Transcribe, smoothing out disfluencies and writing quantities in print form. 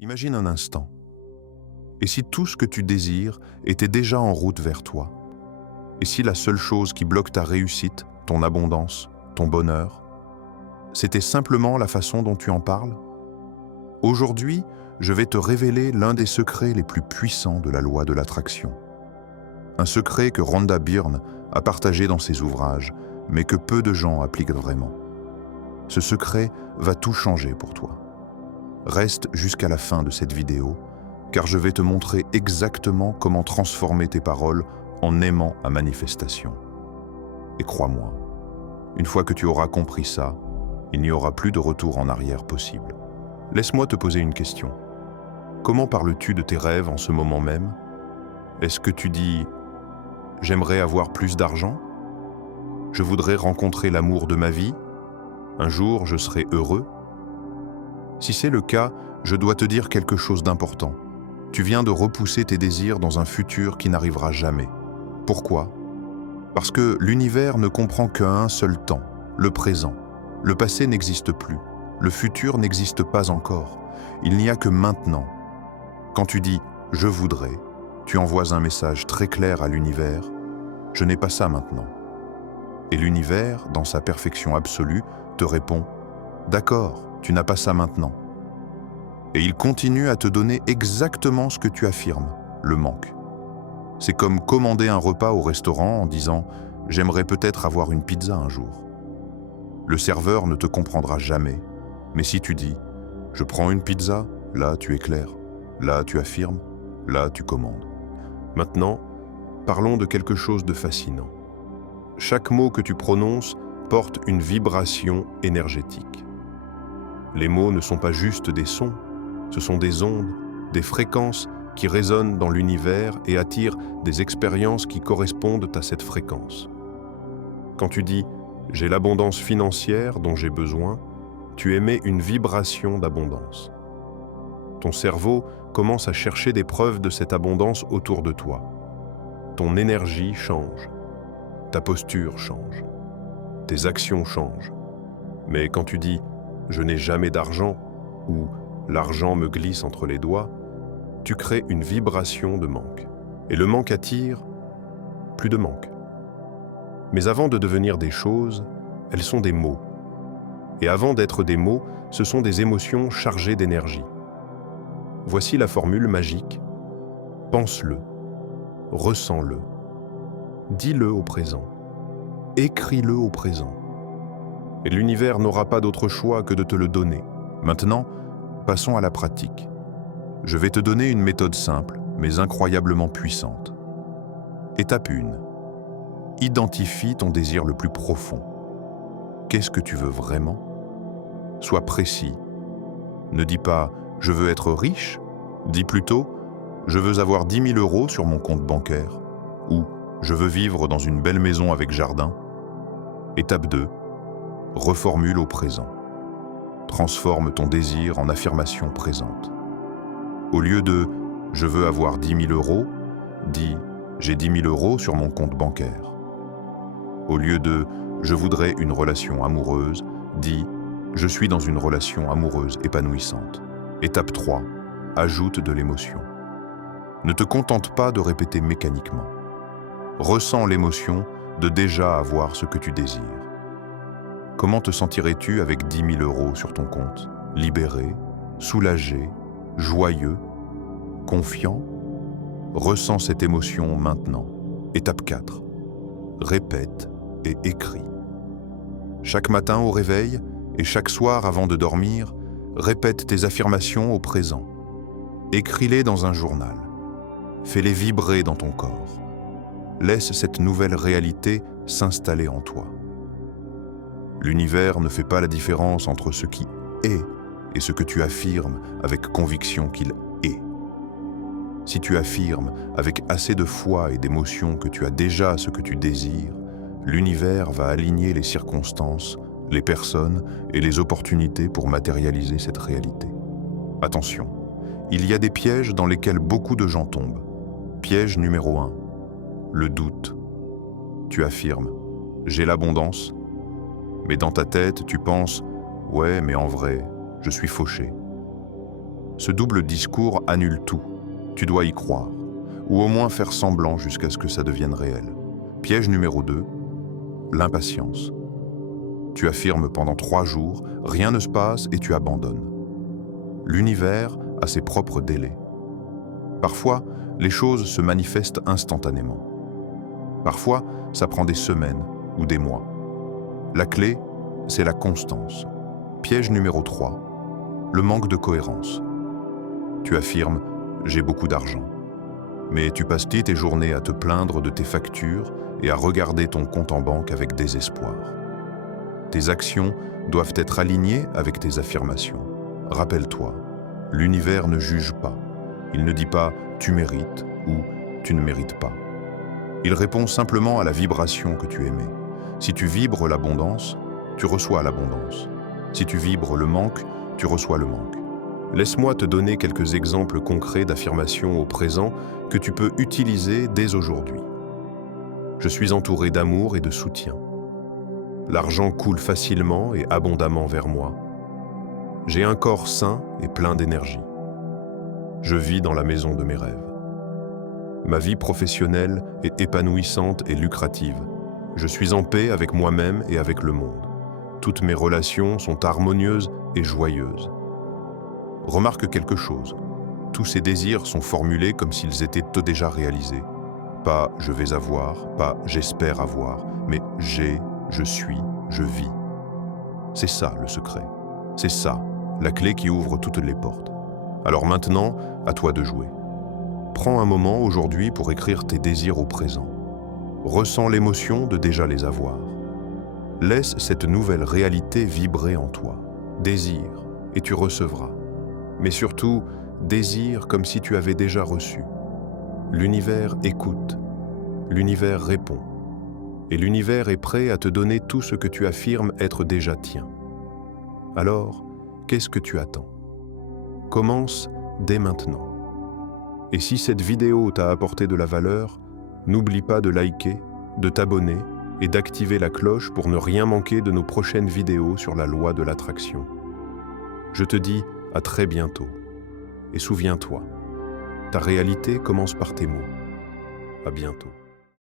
Imagine un instant. Et si tout ce que tu désires était déjà en route vers toi? Et si la seule chose qui bloque ta réussite, ton abondance, ton bonheur, c'était simplement la façon dont tu en parles? Aujourd'hui, je vais te révéler l'un des secrets les plus puissants de la loi de l'attraction. Un secret que Rhonda Byrne a partagé dans ses ouvrages, mais que peu de gens appliquent vraiment. Ce secret va tout changer pour toi. Reste jusqu'à la fin de cette vidéo, car je vais te montrer exactement comment transformer tes paroles en aimant à manifestation. Et crois-moi, une fois que tu auras compris ça, il n'y aura plus de retour en arrière possible. Laisse-moi te poser une question. Comment parles-tu de tes rêves en ce moment même? Est-ce que tu dis « J'aimerais avoir plus d'argent »? « Je voudrais rencontrer l'amour de ma vie »? « Un jour, je serai heureux » ? Si c'est le cas, je dois te dire quelque chose d'important. Tu viens de repousser tes désirs dans un futur qui n'arrivera jamais. Pourquoi? Parce que l'univers ne comprend qu'un seul temps, le présent. Le passé n'existe plus, le futur n'existe pas encore. Il n'y a que maintenant. Quand tu dis « je voudrais », tu envoies un message très clair à l'univers « je n'ai pas ça maintenant ». Et l'univers, dans sa perfection absolue, te répond « d'accord, tu n'as pas ça maintenant ». Et il continue à te donner exactement ce que tu affirmes, le manque. C'est comme commander un repas au restaurant en disant « j'aimerais peut-être avoir une pizza un jour ». Le serveur ne te comprendra jamais, mais si tu dis « je prends une pizza », là tu es clair, là tu affirmes, là tu commandes. Maintenant, parlons de quelque chose de fascinant. Chaque mot que tu prononces porte une vibration énergétique. Les mots ne sont pas juste des sons, ce sont des ondes, des fréquences qui résonnent dans l'univers et attirent des expériences qui correspondent à cette fréquence. Quand tu dis « j'ai l'abondance financière dont j'ai besoin », tu émets une vibration d'abondance. Ton cerveau commence à chercher des preuves de cette abondance autour de toi. Ton énergie change, ta posture change, tes actions changent. Mais quand tu dis « je n'ai jamais d'argent » ou « l'argent me glisse entre les doigts », tu crées une vibration de manque. Et le manque attire plus de manque. Mais avant de devenir des choses, elles sont des mots. Et avant d'être des mots, ce sont des émotions chargées d'énergie. Voici la formule magique. Pense-le, ressens-le, dis-le au présent, écris-le au présent. Et l'univers n'aura pas d'autre choix que de te le donner. Maintenant, passons à la pratique. Je vais te donner une méthode simple, mais incroyablement puissante. Étape 1. Identifie ton désir le plus profond. Qu'est-ce que tu veux vraiment? Sois précis. Ne dis pas « je veux être riche », dis plutôt « je veux avoir 10 000 € sur mon compte bancaire » ou « je veux vivre dans une belle maison avec jardin ». Étape 2. Reformule au présent. Transforme ton désir en affirmation présente. Au lieu de « je veux avoir 10 000 €, dis « j'ai 10 000 € sur mon compte bancaire ». Au lieu de « je voudrais une relation amoureuse », dis « je suis dans une relation amoureuse épanouissante ». Étape 3. Ajoute de l'émotion. Ne te contente pas de répéter mécaniquement. Ressens l'émotion de déjà avoir ce que tu désires. Comment te sentirais-tu avec 10 000 € sur ton compte? Libéré, soulagé, joyeux, confiant? Ressens cette émotion maintenant. Étape 4. Répète et écris. Chaque matin au réveil et chaque soir avant de dormir, répète tes affirmations au présent. Écris-les dans un journal. Fais-les vibrer dans ton corps. Laisse cette nouvelle réalité s'installer en toi. L'univers ne fait pas la différence entre ce qui est et ce que tu affirmes avec conviction qu'il est. Si tu affirmes avec assez de foi et d'émotion que tu as déjà ce que tu désires, l'univers va aligner les circonstances, les personnes et les opportunités pour matérialiser cette réalité. Attention, il y a des pièges dans lesquels beaucoup de gens tombent. Piège numéro 1, le doute. Tu affirmes « j'ai l'abondance », mais dans ta tête, tu penses « ouais, mais en vrai, je suis fauché ». Ce double discours annule tout. Tu dois y croire, ou au moins faire semblant jusqu'à ce que ça devienne réel. Piège numéro 2, l'impatience. Tu affirmes pendant 3 jours, rien ne se passe et tu abandonnes. L'univers a ses propres délais. Parfois, les choses se manifestent instantanément. Parfois, ça prend des semaines ou des mois. La clé, c'est la constance. Piège numéro 3, le manque de cohérence. Tu affirmes « j'ai beaucoup d'argent ». Mais tu passes tes journées à te plaindre de tes factures et à regarder ton compte en banque avec désespoir. Tes actions doivent être alignées avec tes affirmations. Rappelle-toi, l'univers ne juge pas. Il ne dit pas « tu mérites » ou « tu ne mérites pas ». Il répond simplement à la vibration que tu émets. Si tu vibres l'abondance, tu reçois l'abondance. Si tu vibres le manque, tu reçois le manque. Laisse-moi te donner quelques exemples concrets d'affirmations au présent que tu peux utiliser dès aujourd'hui. Je suis entouré d'amour et de soutien. L'argent coule facilement et abondamment vers moi. J'ai un corps sain et plein d'énergie. Je vis dans la maison de mes rêves. Ma vie professionnelle est épanouissante et lucrative. Je suis en paix avec moi-même et avec le monde. Toutes mes relations sont harmonieuses et joyeuses. Remarque quelque chose. Tous ces désirs sont formulés comme s'ils étaient déjà réalisés. Pas « je vais avoir », pas « j'espère avoir », mais « j'ai »,« je suis »,« je vis ». C'est ça le secret. C'est ça, la clé qui ouvre toutes les portes. Alors maintenant, à toi de jouer. Prends un moment aujourd'hui pour écrire tes désirs au présent. Ressens l'émotion de déjà les avoir. Laisse cette nouvelle réalité vibrer en toi. Désire, et tu recevras. Mais surtout, désire comme si tu avais déjà reçu. L'univers écoute, l'univers répond. Et l'univers est prêt à te donner tout ce que tu affirmes être déjà tien. Alors, qu'est-ce que tu attends? Commence dès maintenant. Et si cette vidéo t'a apporté de la valeur, n'oublie pas de liker, de t'abonner et d'activer la cloche pour ne rien manquer de nos prochaines vidéos sur la loi de l'attraction. Je te dis à très bientôt. Et souviens-toi, ta réalité commence par tes mots. À bientôt.